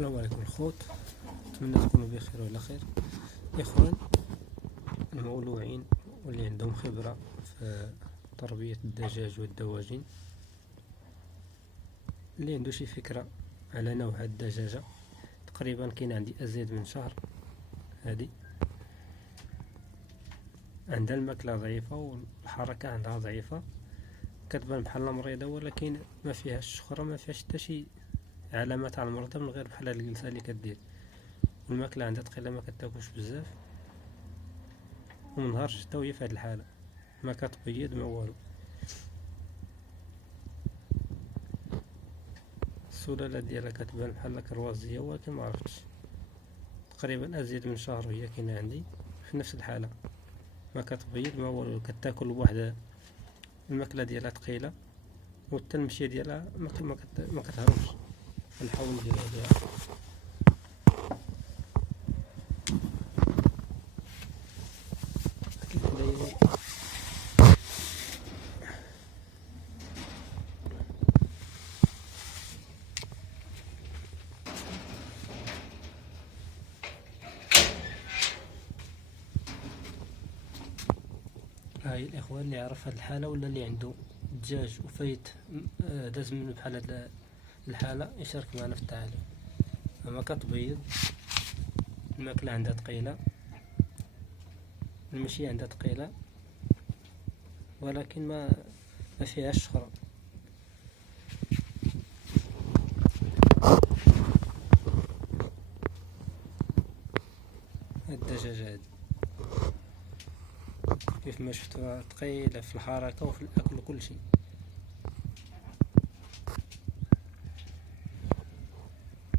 السلام عليكم الخوت، نتمنى تكونوا بخير وعلى خير. اخوان المولوعين واللي عندهم خبرة في تربية الدجاج والدواجن، اللي عنده شي فكرة على نوع هاد الدجاجة، تقريبا كاين عندي ازيد من شهر. هادي عندها الماكلة ضعيفة والحركة عندها ضعيفة، كتبان بحال مريضة، ولكن ما فيهاش الشخرة، ما فيهاش حتى شي علامات على المرضى، من غير بحال هاد الجلسة اللي كدير. والماكلة عندها تقيلة، ما كتاكلش بزاف، ومن نهار جدة وهي في هاد الحالة، ما كتبيض ما والو. السلالة ديالها كتبان بحال كروازية، ولكن معرفتش، تقريبا ازيد من شهر وهي كاينة عندي في نفس الحالة، ما كتبيض ما والو، كتاكل بواحد الماكلة ديالها تقيلة، وحتى المشية ديالها ما كتهرمش. نحاول ندير عليها. كيف دايرين؟ هاي الاخوان اللي يعرف هاد الحالة، ولا اللي عنده دجاج وفايت داز منه بحال هاد الحالة، يشارك معنا في التعليق. اما كتبيض، الماكلة عندها تقيلة، المشي عندها تقيلة، ولكن ما فيهاش شخرة. هاد الدجاجة هادي كيف ما شفتوها تقيلة في الحركة وفي الأكل وكل شيء.